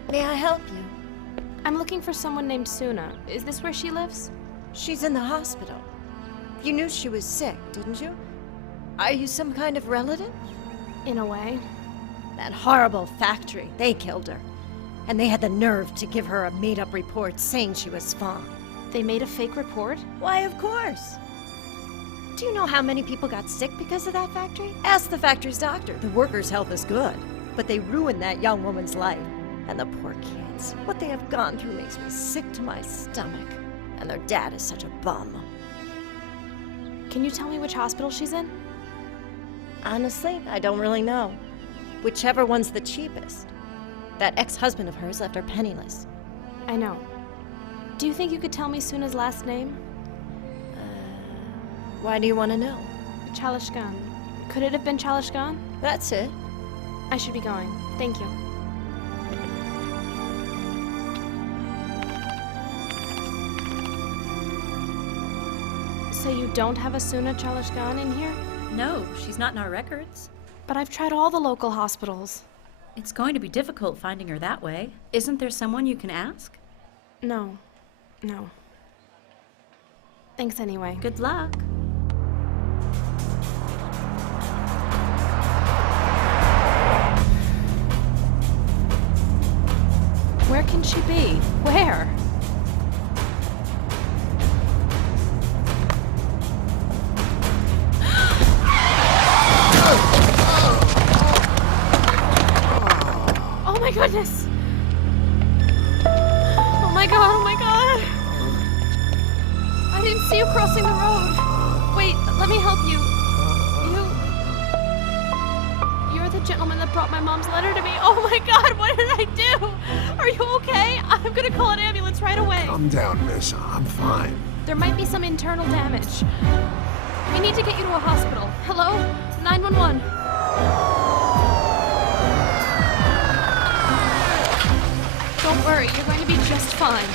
May I help you? I'm looking for someone named Suna. Is this where she lives? She's in the hospital. You knew she was sick, didn't you? Are you some kind of relative? In a way. That horrible factory, they killed her. And they had the nerve to give her a made-up report saying she was fine. They made a fake report? Why, of course. Do you know how many people got sick because of that factory? Ask the factory's doctor. The workers' health is good, but they ruined that young woman's life. And the poor kids, what they have gone through makes me sick to my stomach. And their dad is such a bum. Can you tell me which hospital she's in? Honestly, I don't really know. Whichever one's the cheapest. That ex-husband of hers left her penniless. I know. Do you think you could tell me Suna's last name? Why do you want to know? Chalishgan. Could it have been Chalishgan? That's it. I should be going. Thank you. So you don't have a Suna Chalishgan in here? No, she's not in our records. But I've tried all the local hospitals. It's going to be difficult finding her that way. Isn't there someone you can ask? No. Thanks anyway. Good luck. Where can she be? Where? Oh my goodness! Oh my god! I didn't see you crossing the road. Wait, let me help you. You're the gentleman that brought my mom's letter to me. Oh my god, what did I do? Are you okay? I'm gonna call an ambulance right away. Calm down, miss. I'm fine. There might be some internal damage. We need to get you to a hospital. Hello? 911. Don't worry, you're going to be just fine.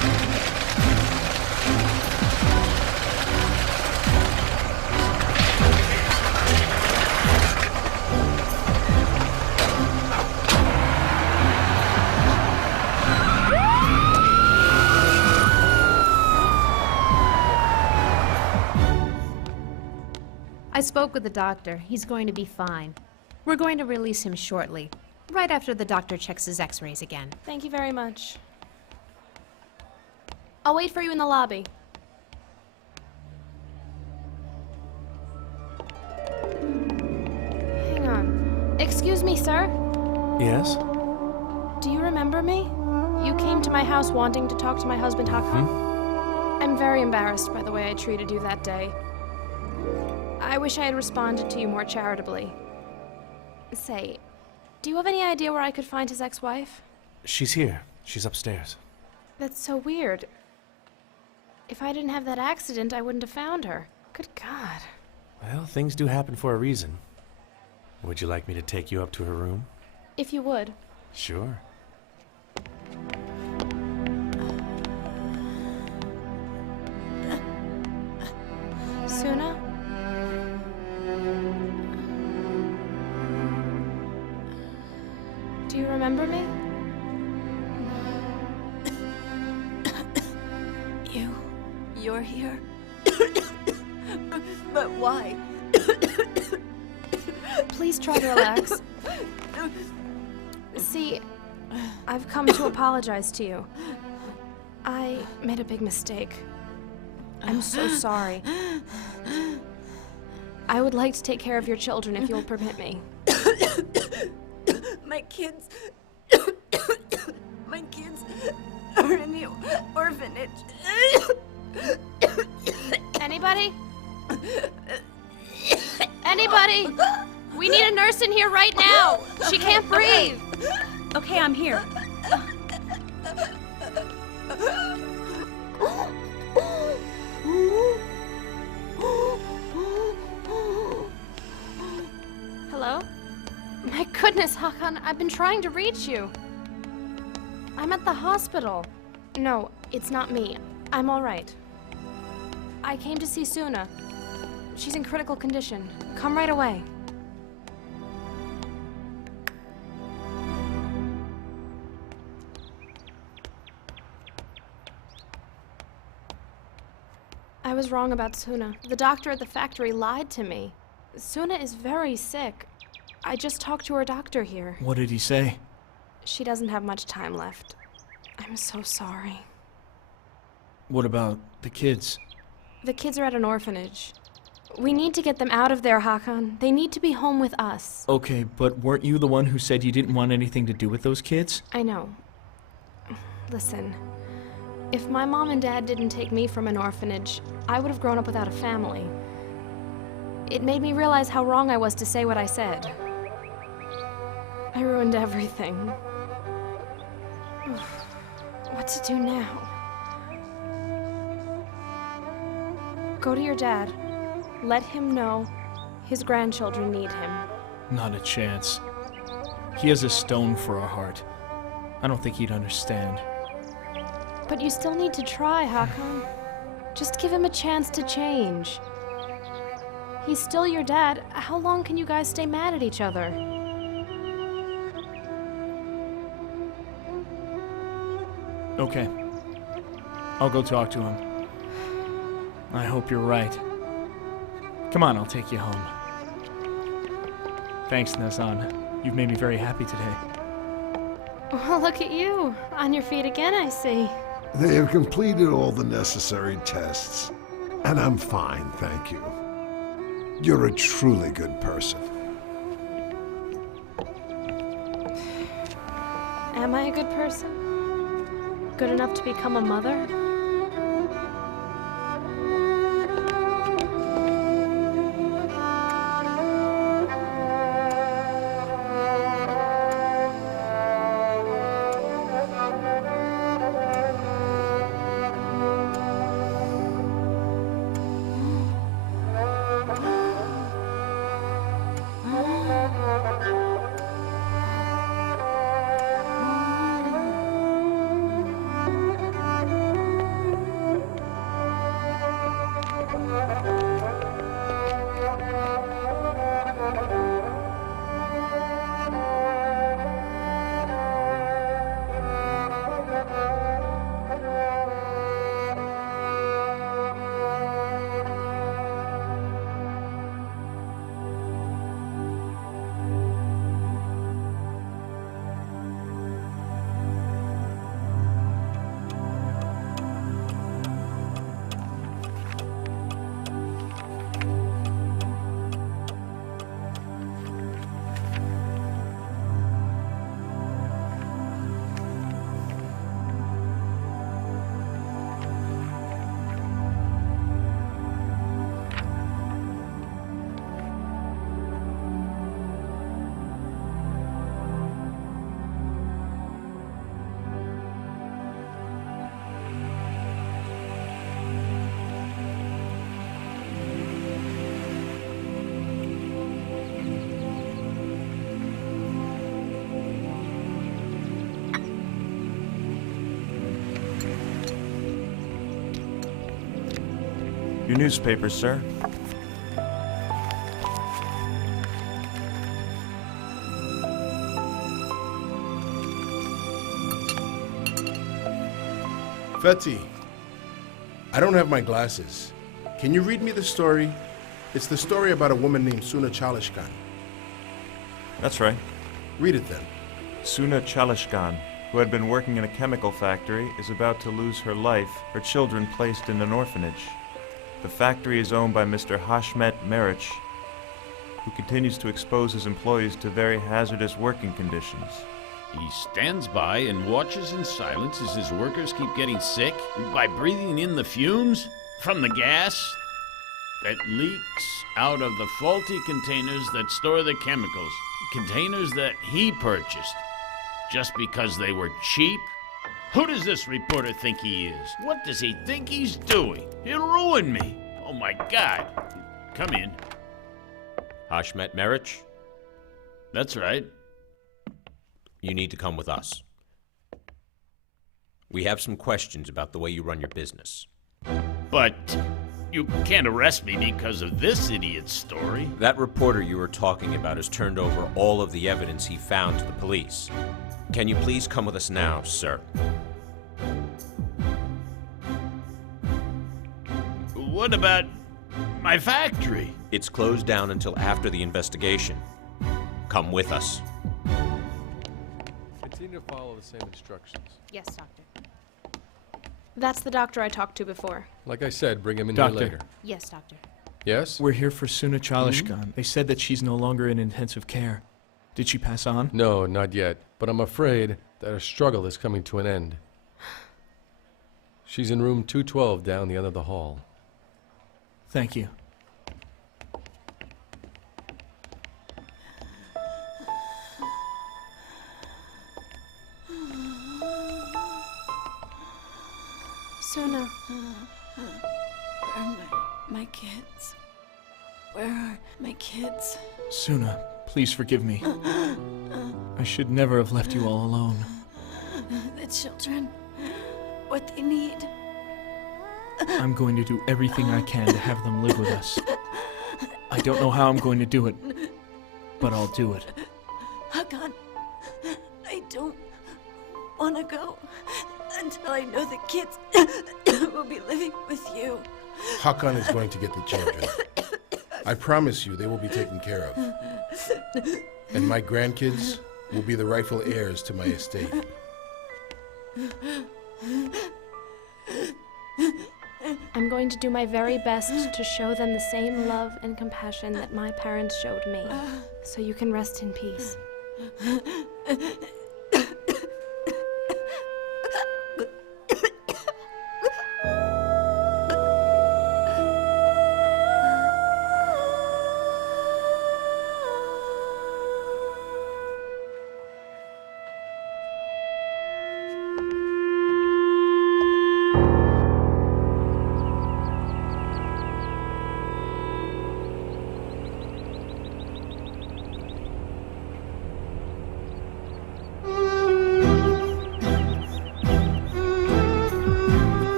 I spoke with the doctor. He's going to be fine. We're going to release him shortly, right after the doctor checks his x-rays again. Thank you very much. I'll wait for you in the lobby. Hang on. Excuse me, sir. Yes? Do you remember me? You came to my house wanting to talk to my husband, Hakan. I'm very embarrassed by the way I treated you that day. I wish I had responded to you more charitably. Say, do you have any idea where I could find his ex-wife? She's here. She's upstairs. That's so weird. If I didn't have that accident, I wouldn't have found her. Good God. Well, things do happen for a reason. Would you like me to take you up to her room? If you would. Sure. Suna? Do you remember me? You're here? But why? Please try to relax. See, I've come to apologize to you. I made a big mistake. I'm so sorry. I would like to take care of your children if you'll permit me. My kids are in the orphanage. Anybody? Anybody? We need a nurse in here right now. She can't breathe. Okay, I'm here. Hello? My goodness, Hakan, I've been trying to reach you. I'm at the hospital. No, it's not me. I'm all right. I came to see Suna. She's in critical condition. Come right away. I was wrong about Suna. The doctor at the factory lied to me. Suna is very sick. I just talked to her doctor here. What did he say? She doesn't have much time left. I'm so sorry. What about the kids? The kids are at an orphanage. We need to get them out of there, Hakan. They need to be home with us. Okay, but weren't you the one who said you didn't want anything to do with those kids? I know. Listen, if my mom and dad didn't take me from an orphanage, I would have grown up without a family. It made me realize how wrong I was to say what I said. I ruined everything. What to do now? Go to your dad. Let him know his grandchildren need him. Not a chance. He has a stone for a heart. I don't think he'd understand. But you still need to try, Hakan. Just give him a chance to change. He's still your dad. How long can you guys stay mad at each other? Okay. I'll go talk to him. I hope you're right. Come on, I'll take you home. Thanks, Nazan. You've made me very happy today. Well, look at you. On your feet again, I see. They have completed all the necessary tests, and I'm fine, thank you. You're a truly good person. Am I a good person? Good enough to become a mother? Your newspaper, sir. Fetty, I don't have my glasses. Can you read me the story? It's the story about a woman named Suna Chalishkan. That's right. Read it then. Suna Chalishkan, who had been working in a chemical factory, is about to lose her life, her children placed in an orphanage. The factory is owned by Mr. Hashmet Merich, who continues to expose his employees to very hazardous working conditions. He stands by and watches in silence as his workers keep getting sick by breathing in the fumes from the gas that leaks out of the faulty containers that store the chemicals. Containers that he purchased just because they were cheap. Who does this reporter think he is? What does he think he's doing? He'll ruin me. Oh my God. Come in. Hashmet Merich? That's right. You need to come with us. We have some questions about the way you run your business. But you can't arrest me because of this idiot's story. That reporter you were talking about has turned over all of the evidence he found to the police. Can you please come with us now, sir? What about my factory? It's closed down until after the investigation. Come with us. Continue to follow the same instructions. Yes, Doctor. That's the doctor I talked to before. Like I said, bring him in Doctor. here later. Yes, Doctor. Yes? We're here for Suna Chalishkan. They said that she's no longer in intensive care. Did she pass on? No, not yet. But I'm afraid that her struggle is coming to an end. She's in room 212 down the end of the hall. Thank you. Suna. Where are my kids? Where are my kids? Suna, please forgive me. I should never have left you all alone. The children. What they need. I'm going to do everything I can to have them live with us. I don't know how I'm going to do it, but I'll do it. Hakan, I don't want to go until I know the kids will be living with you. Hakan is going to get the children. I promise you they will be taken care of. And my grandkids will be the rightful heirs to my estate. I'm going to do my very best to show them the same love and compassion that my parents showed me, so you can rest in peace.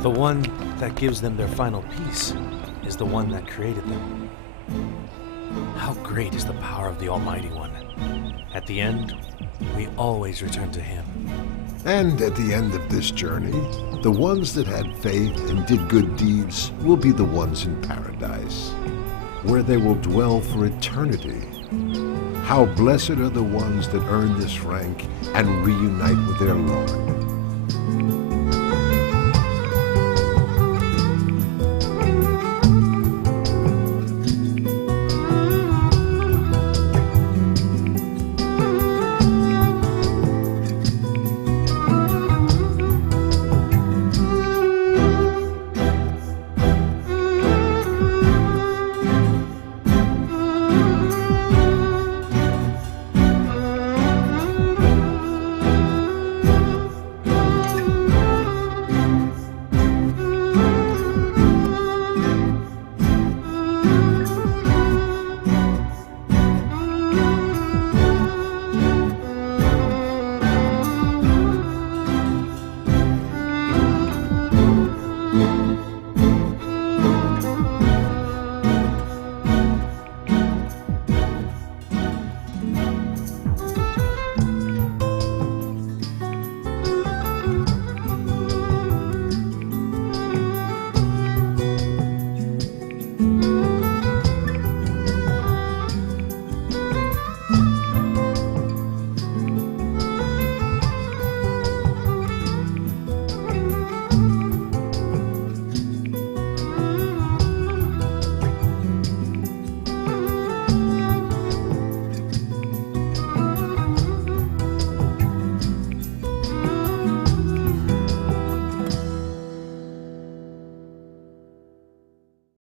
The one that gives them their final peace is the one that created them. How great is the power of the Almighty One. At the end, we always return to Him. And at the end of this journey, the ones that had faith and did good deeds will be the ones in paradise, where they will dwell for eternity. How blessed are the ones that earn this rank and reunite with their Lord.